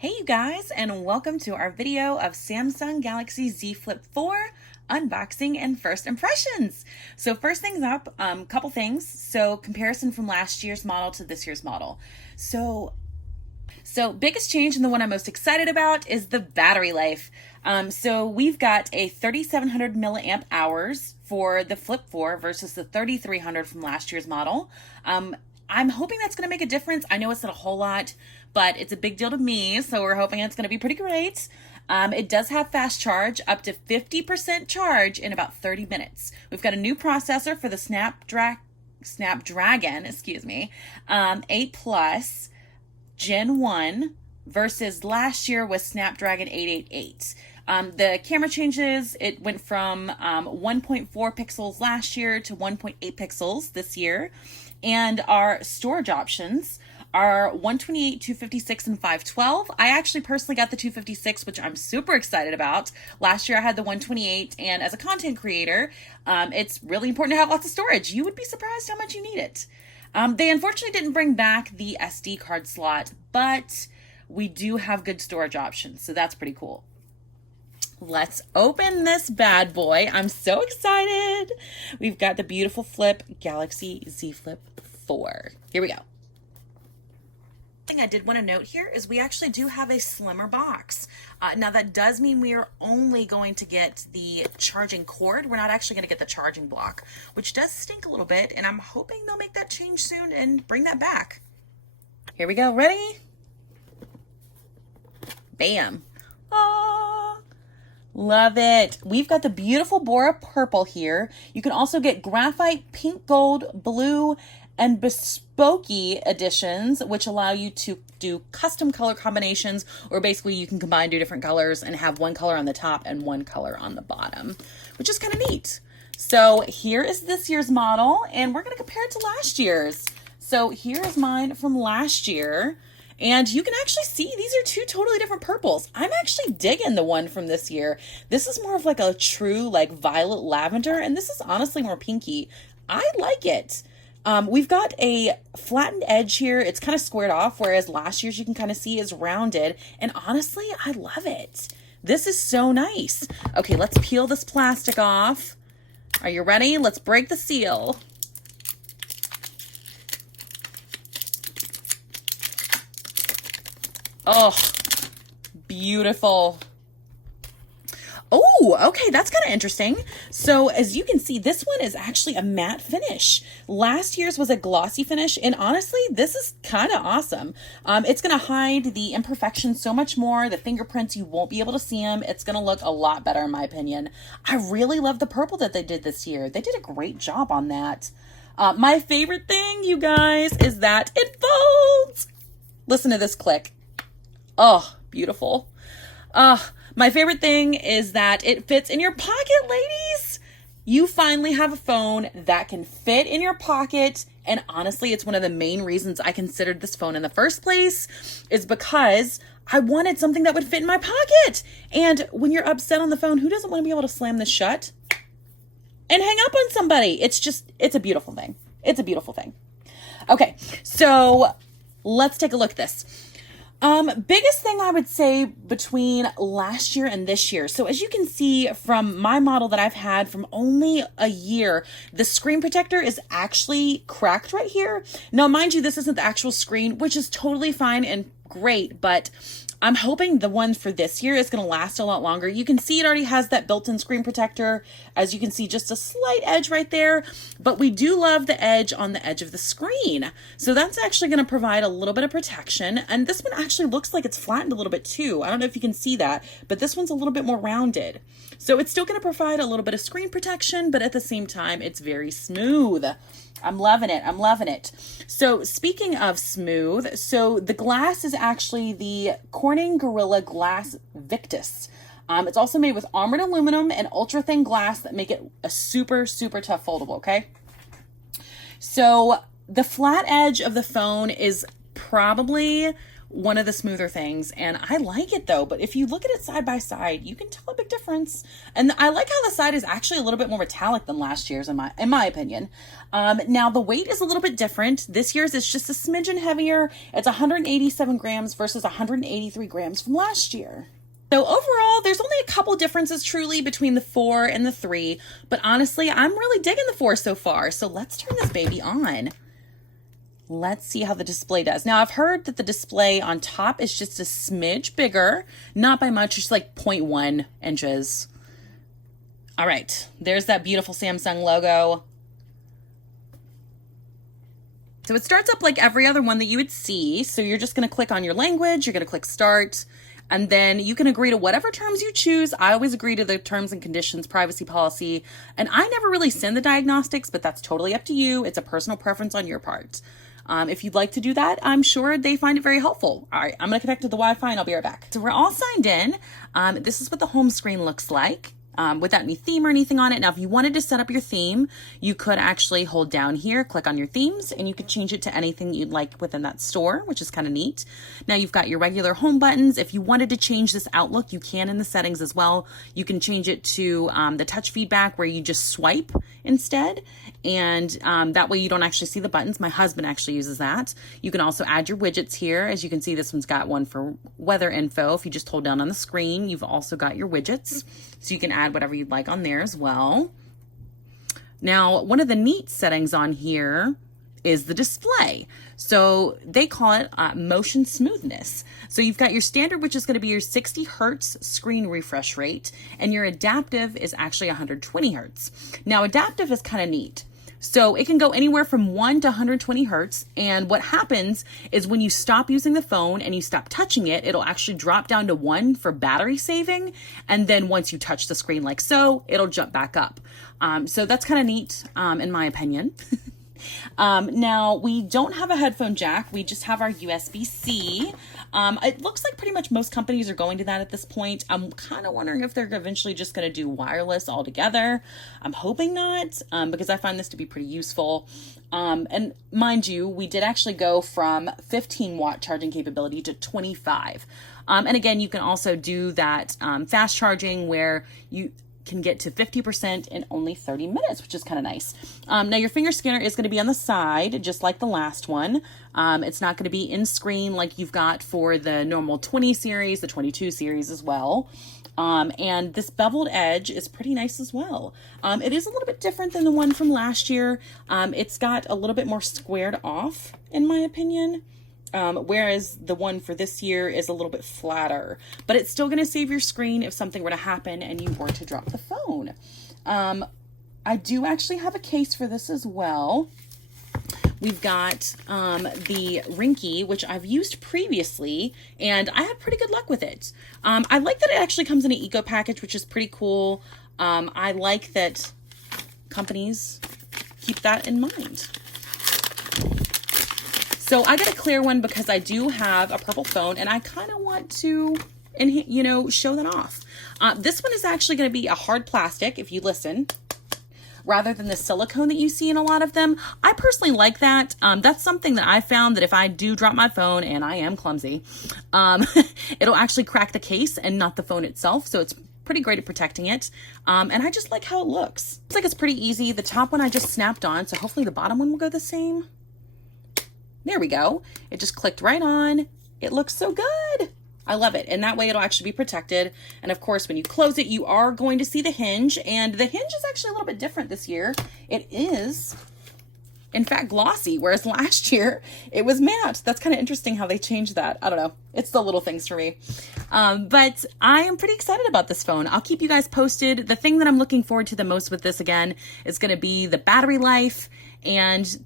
Hey you guys, and welcome to our video of Samsung Galaxy Z Flip 4 unboxing and first impressions. So first things up, couple things. So comparison from last year's model to this year's model. So biggest change and the one I'm most excited about is the battery life. So we've got a 3,700 milliamp hours for the Flip 4 versus the 3,300 from last year's model. I'm hoping that's going to make a difference. I know it's not a whole lot, but it's a big deal to me, so we're hoping it's going to be pretty great. It does have fast charge, up to 50% charge in about 30 minutes. We've got a new processor for the Snapdragon, 8 Plus Gen 1 versus last year was Snapdragon 888. The camera changes, it went from 1.4 pixels last year to 1.8 pixels this year. And our storage options are 128, 256, and 512. I actually personally got the 256, which I'm super excited about. Last year I had the 128, and as a content creator, it's really important to have lots of storage. You would be surprised how much you need it. They unfortunately didn't bring back the SD card slot, but we do have good storage options, so that's pretty cool. Let's open this bad boy. I'm so excited. We've got the beautiful Flip Galaxy Z Flip 4. Here we go. Thing I did want to note here is we actually do have a slimmer box. Now that does mean we are only going to get the charging cord. We're not actually going to get the charging block, which does stink a little bit, and I'm hoping they'll make that change soon and bring that back. Here we go. Ready? Bam. Love it. We've got the beautiful Bora purple here. You can also get graphite, pink, gold, blue, and bespokey editions, which allow you to do custom color combinations, or basically you can combine 2 different colors and have one color on the top and one color on the bottom, which is kind of neat. So here is this year's model, and we're going to compare it to last year's. So here is mine from last year. And you can actually see these are 2 totally different purples. I'm actually digging the one from this year. This is more of like a true like violet lavender, and this is honestly more pinky. I like it. We've got a flattened edge here. It's kind of squared off, whereas last year's you can kind of see is rounded. And honestly, I love it. This is so nice. Okay, let's peel this plastic off. Are you ready? Let's break the seal. Oh, beautiful. Oh, okay, that's kind of interesting. So as you can see, this one is actually a matte finish. Last year's was a glossy finish, and honestly, this is kind of awesome. It's going to hide the imperfections so much more. The fingerprints, you won't be able to see them. It's going to look a lot better in my opinion. I really love the purple that they did this year. They did a great job on that. My favorite thing, you guys, is that it folds. Listen to this click. Oh, beautiful. My favorite thing is that it fits in your pocket, ladies. You finally have a phone that can fit in your pocket. And honestly, it's one of the main reasons I considered this phone in the first place, is because I wanted something that would fit in my pocket. And when you're upset on the phone, who doesn't want to be able to slam this shut and hang up on somebody? It's a beautiful thing. It's a beautiful thing. Okay, so let's take a look at this. Biggest thing I would say between last year and this year. So as you can see from my model that I've had from only a year, the screen protector is actually cracked right here. Now, mind you, this isn't the actual screen, which is totally fine and great, but I'm hoping the one for this year is going to last a lot longer. You can see it already has that built-in screen protector. As you can see, just a slight edge right there, but we do love the edge on the edge of the screen. So that's actually going to provide a little bit of protection. And this one actually looks like it's flattened a little bit too. I don't know if you can see that, but this one's a little bit more rounded. So it's still going to provide a little bit of screen protection, but at the same time, it's very smooth. I'm loving it. I'm loving it. So speaking of smooth, so the glass is actually the Corning Gorilla Glass Victus. It's also made with armored aluminum and ultra thin glass that make it a super, super tough foldable, okay? So the flat edge of the phone is probably one of the smoother things, and I like it though. But if you look at it side by side, you can tell a big difference. And I like how the side is actually a little bit more metallic than last year's, in my opinion. Now the weight is a little bit different. This year's is just a smidgen heavier. It's 187 grams versus 183 grams from last year. So overall, there's only a couple differences truly between the 4 and the 3, but honestly, I'm really digging the 4 so far. So let's turn this baby on. Let's see how the display does. Now, I've heard that the display on top is just a smidge bigger, not by much, just like 0.1 inches. All right, there's that beautiful Samsung logo. So it starts up like every other one that you would see. So you're just gonna click on your language, you're gonna click start, and then you can agree to whatever terms you choose. I always agree to the terms and conditions, privacy policy, and I never really send the diagnostics, but that's totally up to you. It's a personal preference on your part. If you'd like to do that, I'm sure they find it very helpful. All right, I'm gonna connect to the Wi-Fi and I'll be right back. So we're all signed in. This is what the home screen looks like. Without any theme or anything on it. Now, if you wanted to set up your theme, you could actually hold down here, click on your themes, and you could change it to anything you'd like within that store, which is kind of neat. Now, you've got your regular home buttons. If you wanted to change this outlook, you can in the settings as well. You can change it to the touch feedback where you just swipe instead, and that way you don't actually see the buttons. My husband actually uses that. You can also add your widgets here. As you can see, this one's got one for weather info. If you just hold down on the screen, you've also got your widgets, so you can add whatever you'd like on there as well. Now, one of the neat settings on here is the display. So they call it motion smoothness. So you've got your standard, which is going to be your 60 hertz screen refresh rate, and your adaptive is actually 120 hertz. Now, adaptive is kind of neat. So it can go anywhere from 1 to 120 hertz. And what happens is when you stop using the phone and you stop touching it, it'll actually drop down to 1 for battery saving. And then once you touch the screen like so, it'll jump back up. So that's kind of neat, in my opinion. Now, we don't have a headphone jack. We just have our USB-C. It looks like pretty much most companies are going to that at this point. I'm kind of wondering if they're eventually just going to do wireless altogether. I'm hoping not, because I find this to be pretty useful. And mind you, we did actually go from 15 watt charging capability to 25. And again, you can also do that fast charging where you can get to 50% in only 30 minutes, which is kind of nice. Now your finger scanner is going to be on the side, just like the last one. It's not going to be in screen like you've got for the normal 20 series, the 22 series as well. And this beveled edge is pretty nice as well. It is a little bit different than the one from last year. It's got a little bit more squared off, in my opinion. Whereas the one for this year is a little bit flatter, but it's still going to save your screen if something were to happen and you were to drop the phone. I do actually have a case for this as well. We've got the Rinky, which I've used previously, and I had pretty good luck with it. I like that it actually comes in an eco package, which is pretty cool. I like that companies keep that in mind. So I got a clear one because I do have a purple phone and I kind of want to, show that off. This one is actually going to be a hard plastic, if you listen, rather than the silicone that you see in a lot of them. I personally like that. That's something that I found that if I do drop my phone, and I am clumsy, it'll actually crack the case and not the phone itself. So it's pretty great at protecting it. And I just like how it looks. Looks like it's pretty easy. The top one I just snapped on, so hopefully the bottom one will go the same. There we go. It just clicked right on. It looks so good. I love it. And that way it'll actually be protected. And of course, when you close it, you are going to see the hinge. And the hinge is actually a little bit different this year. It is, in fact, glossy, whereas last year it was matte. That's kind of interesting how they changed that. I don't know. It's the little things for me. But I am pretty excited about this phone. I'll keep you guys posted. The thing that I'm looking forward to the most with this, again, is going to be the battery life and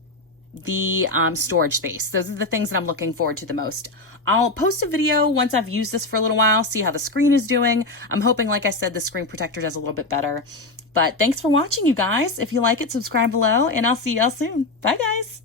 the storage space. Those are the things that I'm looking forward to the most. I'll post a video once I've used this for a little while, see how the screen is doing. I'm hoping, like I said, the screen protector does a little bit better. But thanks for watching, you guys. If you like it, subscribe below, and I'll see y'all soon. Bye, guys.